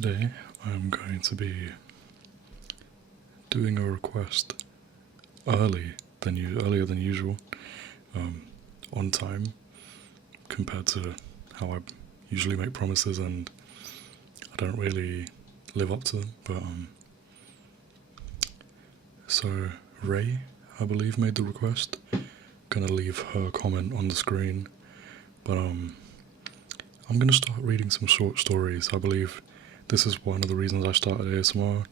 Today I'm going to be doing a request earlier than usual, on time, compared to how I usually make promises and I don't really live up to them. But so Ray, I believe, made the request. Gonna leave her comment on the screen, but I'm gonna start reading some short stories. I believe this is one of the reasons I started ASMR.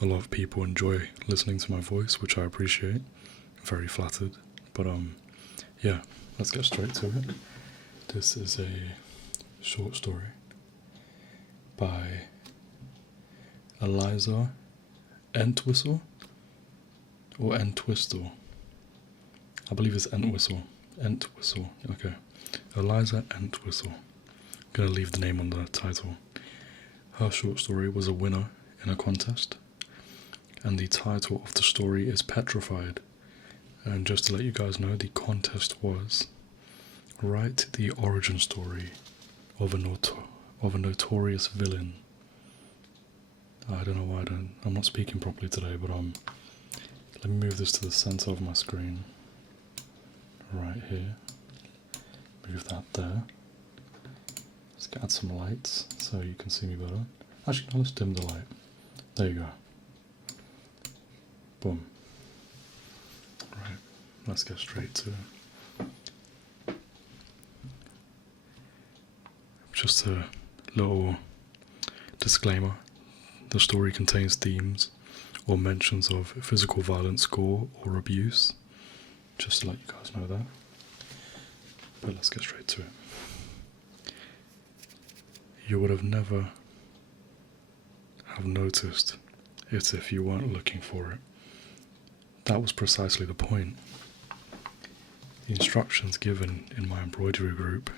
A lot of people enjoy listening to my voice, which I appreciate. Very flattered. But yeah, let's get straight to it. This is a short story by 𝗧𝗛𝗜𝗓𝗓 or 𝗧𝗛𝗛𝗜𝗓. I believe it's 𝗧𝗛𝗛𝗡. 𝗧𝗛𝗛𝗡, okay. 𝗧𝗛𝗛𝗡. Gonna leave the name on the title. Her short story was a winner in a contest, and the title of the story is Petrified. And just to let you guys know, the contest was write the origin story of a notorious villain. I don't know why I'm not speaking properly today, but let me move this to the center of my screen. Right here. Move that there. Let's add some lights so you can see me better. Actually, no, let's dim the light. There you go. Boom. Right, let's get straight to it. Just a little disclaimer. The story contains themes or mentions of physical violence, gore, or abuse. Just to let you guys know that. But let's get straight to it. You would have never have noticed it if you weren't looking for it. That was precisely the point. The instructions given in my embroidery group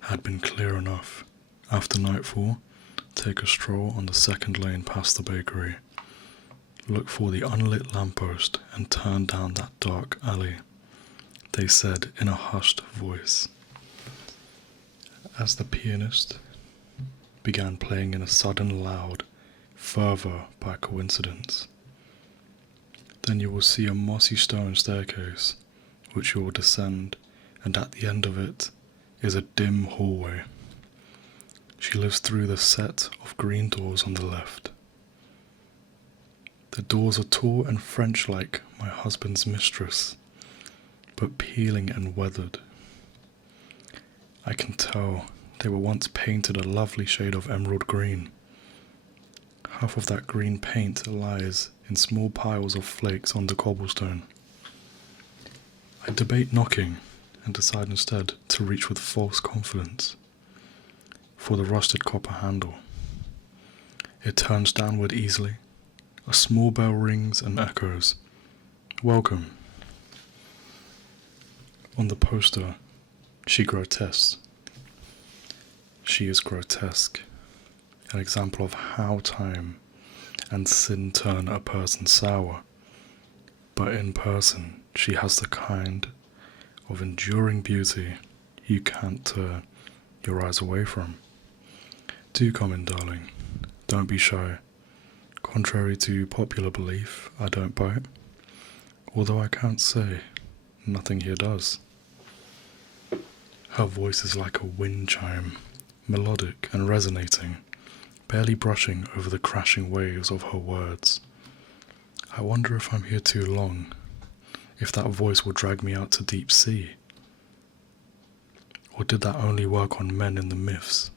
had been clear enough. After nightfall, take a stroll on the second lane past the bakery. Look for the unlit lamppost and turn down that dark alley, they said in a hushed voice. As the pianist began playing in a sudden loud fervor by coincidence, then you will see a mossy stone staircase which you will descend, and at the end of it is a dim hallway. She lives through the set of green doors on the left. The doors are tall and French-like, my husband's mistress, but peeling and weathered. I can tell they were once painted a lovely shade of emerald green. Half of that green paint lies in small piles of flakes on the cobblestone. I debate knocking and decide instead to reach with false confidence for the rusted copper handle. It turns downward easily. A small bell rings and echoes. Welcome. On the poster, she is grotesque, an example of how time and sin turn a person sour. But in person, she has the kind of enduring beauty you can't turn your eyes away from. Do come in, darling. Don't be shy. Contrary to popular belief, I don't bite, although I can't say nothing here does. Her voice is like a wind chime, melodic and resonating, barely brushing over the crashing waves of her words. I wonder if I'm here too long, if that voice will drag me out to deep sea. Or did that only work on men in the myths?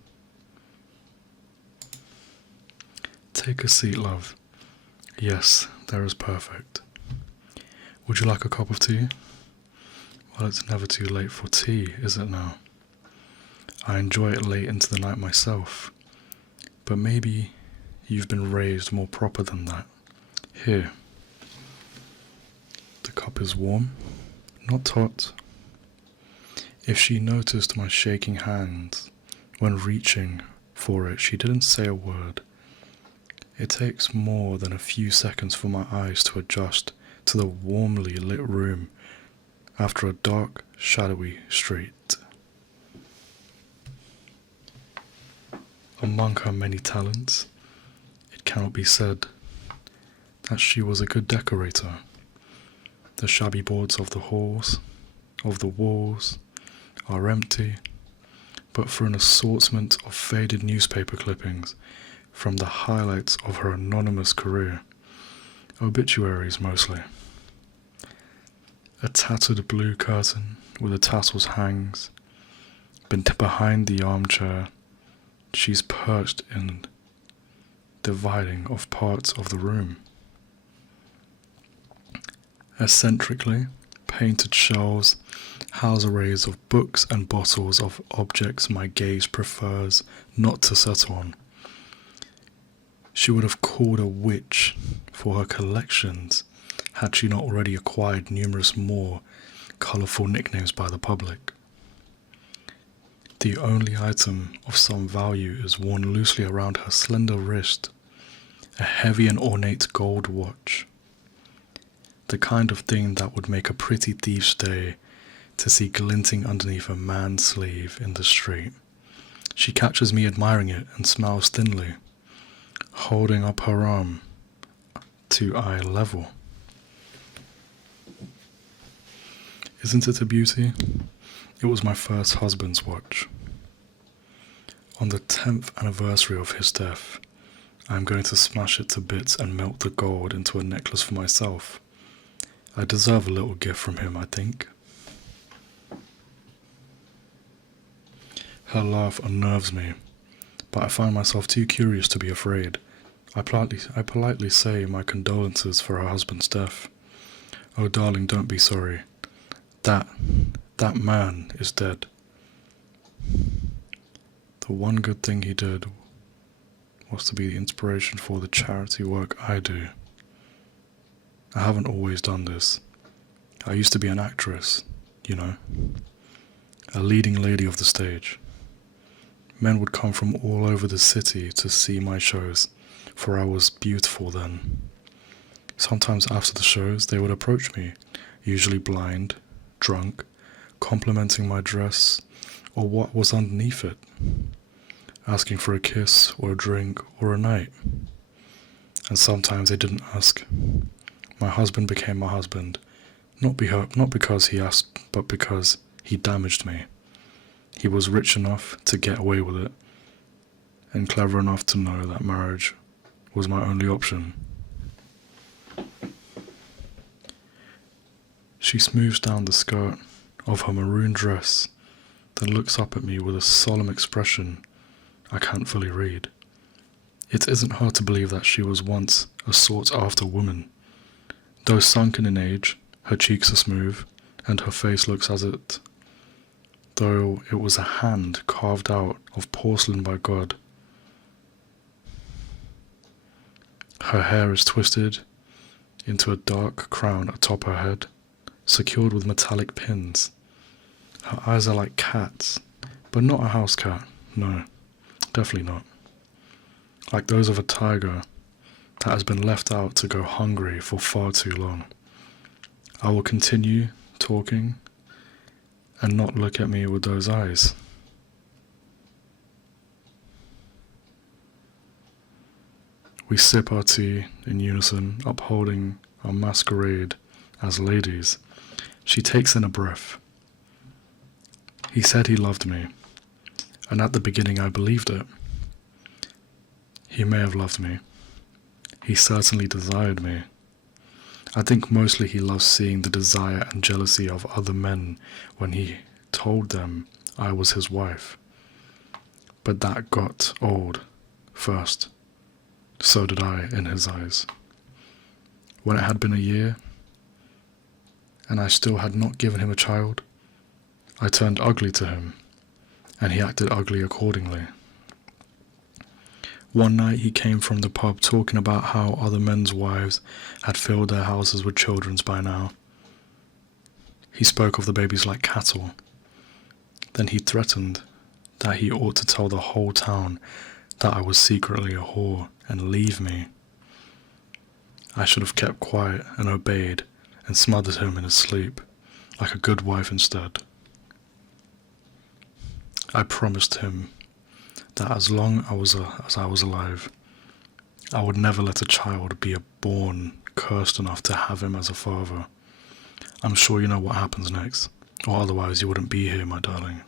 Take a seat, love. Yes, there is perfect. Would you like a cup of tea? Well, it's never too late for tea, is it now? I enjoy it late into the night myself, but maybe you've been raised more proper than that. Here. The cup is warm, not hot. If she noticed my shaking hands when reaching for it, she didn't say a word. It takes more than a few seconds for my eyes to adjust to the warmly lit room after a dark, shadowy street. Among her many talents, it cannot be said that she was a good decorator. The shabby boards of the halls, of the walls, are empty, but for an assortment of faded newspaper clippings from the highlights of her anonymous career, obituaries mostly. A tattered blue curtain with the tassels hangs, behind the armchair she's perched in dividing of parts of the room. Eccentrically painted shelves house arrays of books and bottles of objects my gaze prefers not to settle on. She would have called a witch for her collections had she not already acquired numerous more colourful nicknames by the public. The only item of some value is worn loosely around her slender wrist, a heavy and ornate gold watch. The kind of thing that would make a pretty thief stay to see glinting underneath a man's sleeve in the street. She catches me admiring it and smiles thinly, holding up her arm to eye level. Isn't it a beauty? It was my first husband's watch. On the 10th anniversary of his death, I am going to smash it to bits and melt the gold into a necklace for myself. I deserve a little gift from him, I think. Her laugh unnerves me, but I find myself too curious to be afraid. I politely say my condolences for her husband's death. Oh darling, don't be sorry. That man is dead. The one good thing he did was to be the inspiration for the charity work I do. I haven't always done this. I used to be an actress, you know, a leading lady of the stage. Men would come from all over the city to see my shows, for I was beautiful then. Sometimes after the shows, they would approach me, usually blind, drunk, complimenting my dress or what was underneath it, asking for a kiss or a drink or a night. And sometimes they didn't ask. My husband became my husband, not because he asked, but because he damaged me. He was rich enough to get away with it, and clever enough to know that marriage was my only option. She smooths down the skirt of her maroon dress, then looks up at me with a solemn expression I can't fully read. It isn't hard to believe that she was once a sought-after woman. Though sunken in age, her cheeks are smooth, and her face looks as it though it was a hand carved out of porcelain by God. Her hair is twisted into a dark crown atop her head, secured with metallic pins. Her eyes are like cats, but not a house cat, no, definitely not. Like those of a tiger that has been left out to go hungry for far too long. I will continue talking and not look at me with those eyes. We sip our tea in unison, upholding our masquerade as ladies. She takes in a breath. He said he loved me, and at the beginning I believed it. He may have loved me. He certainly desired me. I think mostly he loves seeing the desire and jealousy of other men when he told them I was his wife. But that got old first. So did I in his eyes. When it had been a year, and I still had not given him a child, I turned ugly to him, and he acted ugly accordingly. One night he came from the pub talking about how other men's wives had filled their houses with children by now. He spoke of the babies like cattle. Then he threatened that he ought to tell the whole town that I was secretly a whore and leave me. I should have kept quiet and obeyed and smothered him in his sleep, like a good wife instead. I promised him that as long as I was alive, I would never let a child be born cursed enough to have him as a father. I'm sure you know what happens next, or otherwise you wouldn't be here, my darling.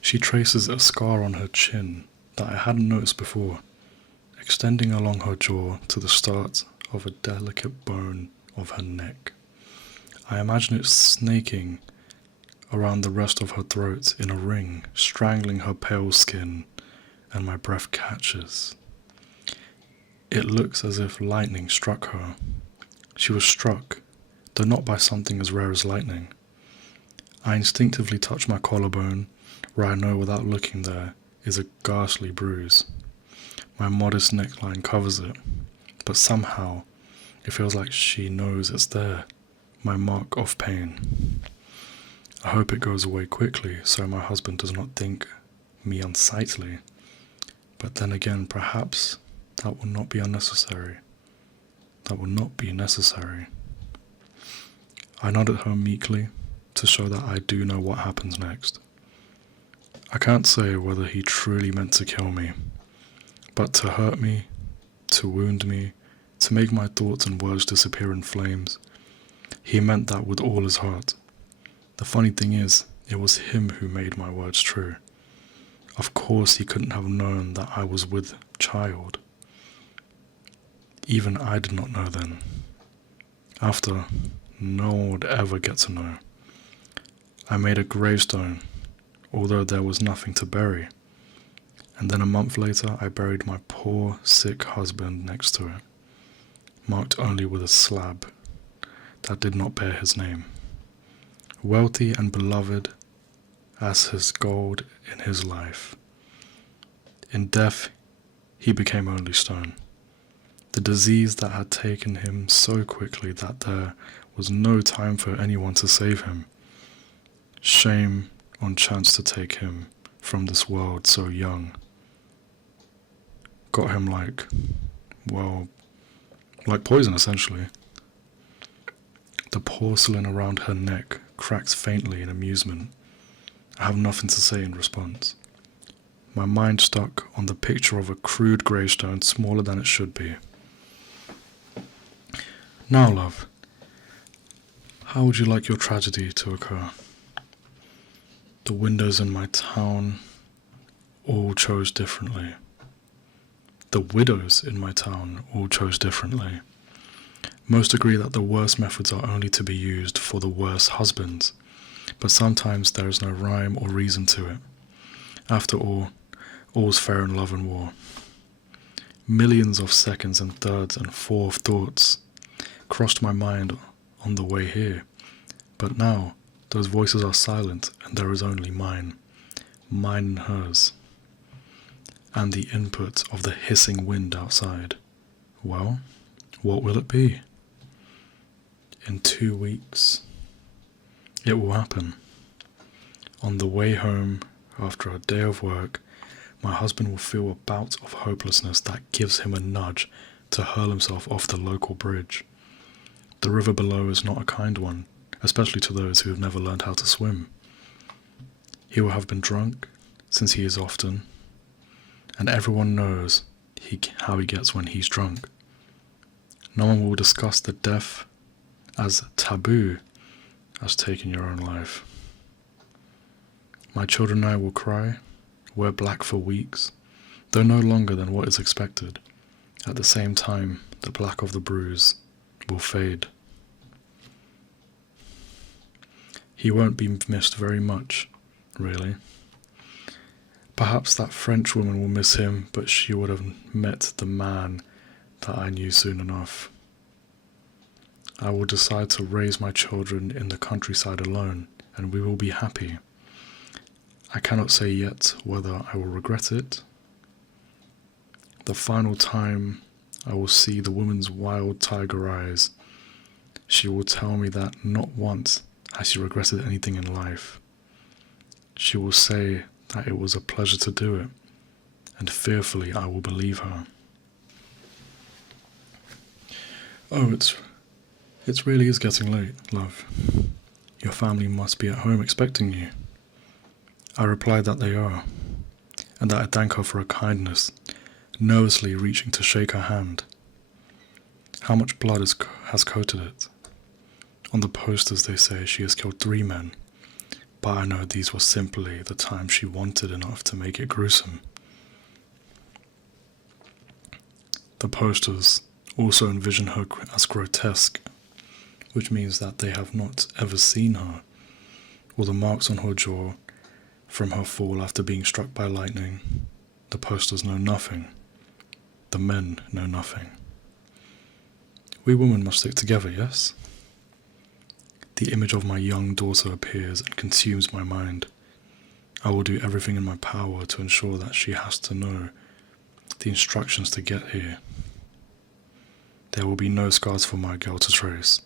She traces a scar on her chin that I hadn't noticed before, extending along her jaw to the start of a delicate bone of her neck. I imagine it snaking around the rest of her throat in a ring, strangling her pale skin, and my breath catches. It looks as if lightning struck her. She was struck, though not by something as rare as lightning. I instinctively touch my collarbone, where I know without looking there is a ghastly bruise. My modest neckline covers it, but somehow it feels like she knows it's there, my mark of pain. I hope it goes away quickly so my husband does not think me unsightly, but then again perhaps that will not be unnecessary. That will not be necessary. I nod at her meekly to show that I do know what happens next. I can't say whether he truly meant to kill me, but to hurt me, to wound me, to make my thoughts and words disappear in flames, he meant that with all his heart. The funny thing is, it was him who made my words true. Of course he couldn't have known that I was with child. Even I did not know then. After, no one would ever get to know. I made a gravestone, although there was nothing to bury. And then a month later I buried my poor, sick husband next to it, marked only with a slab that did not bear his name. Wealthy and beloved as his gold in his life. In death, he became only stone. The disease that had taken him so quickly that there was no time for anyone to save him. Shame on chance to take him from this world so young. Got him like poison essentially. The porcelain around her neck cracks faintly in amusement. I have nothing to say in response. My mind stuck on the picture of a crude gravestone smaller than it should be. Now, love, how would you like your tragedy to occur? The windows in my town all chose differently. The widows in my town all chose differently. Most agree that the worst methods are only to be used for the worst husbands, but sometimes there is no rhyme or reason to it. After all, all's fair in love and war. Millions of seconds and thirds and fourth thoughts crossed my mind on the way here, but now those voices are silent and there is only mine and hers, and the input of the hissing wind outside. Well, what will it be? In 2 weeks, it will happen. On the way home, after a day of work, my husband will feel a bout of hopelessness that gives him a nudge to hurl himself off the local bridge. The river below is not a kind one, especially to those who have never learned how to swim. He will have been drunk, since he is often, and everyone knows how he gets when he's drunk. No one will discuss the death as taboo as taking your own life. My children and I will cry, wear black for weeks, though no longer than what is expected. At the same time, the black of the bruise will fade. He won't be missed very much, really. Perhaps that French woman will miss him, but she would have met the man that I knew soon enough. I will decide to raise my children in the countryside alone, and we will be happy. I cannot say yet whether I will regret it. The final time I will see the woman's wild tiger eyes, she will tell me that not once has she regretted anything in life. She will say that it was a pleasure to do it, and fearfully I will believe her. Oh, it really is getting late, love. Your family must be at home expecting you. I replied that they are, and that I thank her for her kindness, nervously reaching to shake her hand. How much blood has coated it? On the posters they say she has killed 3 men, but I know these were simply the time she wanted enough to make it gruesome. The posters also envision her as grotesque, which means that they have not ever seen her, or the marks on her jaw from her fall after being struck by lightning. The posters know nothing. The men know nothing. We women must stick together, yes? The image of my young daughter appears and consumes my mind. I will do everything in my power to ensure that she has to know the instructions to get here. There will be no scars for my girl to trace.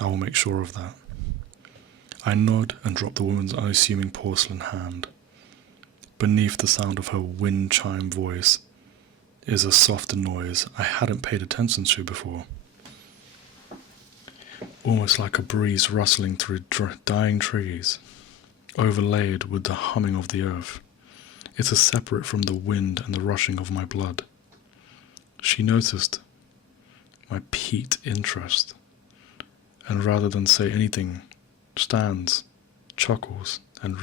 I will make sure of that. I nod and drop the woman's unassuming porcelain hand. Beneath the sound of her wind chime voice is a softer noise I hadn't paid attention to before. Almost like a breeze rustling through dying trees, overlaid with the humming of the earth. It is separate from the wind and the rushing of my blood. She noticed my piqued interest, and rather than say anything, stands, chuckles, and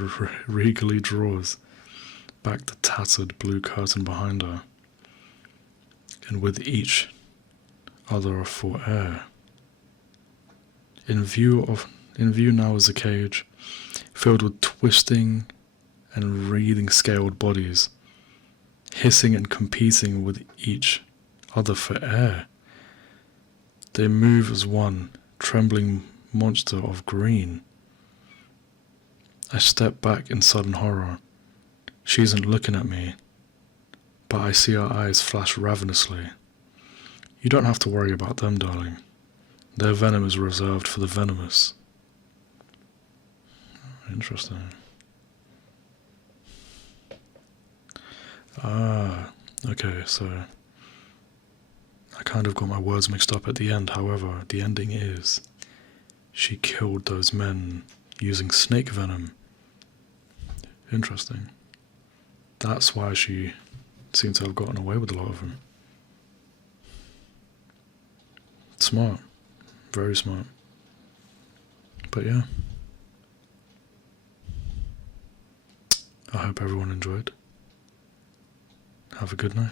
regally draws back the tattered blue curtain behind her, and with each other for air. In view now is a cage filled with twisting and wreathing scaled bodies, hissing and competing with each other for air. They move as one trembling monster of green. I step back in sudden horror. She isn't looking at me, but I see her eyes flash ravenously. You don't have to worry about them, darling. Their venom is reserved for the venomous. Interesting. Okay, so I kind of got my words mixed up at the end. However, the ending is she killed those men using snake venom. Interesting. That's why she seemed to have gotten away with a lot of them. Smart. Very smart. But yeah. I hope everyone enjoyed. Have a good night.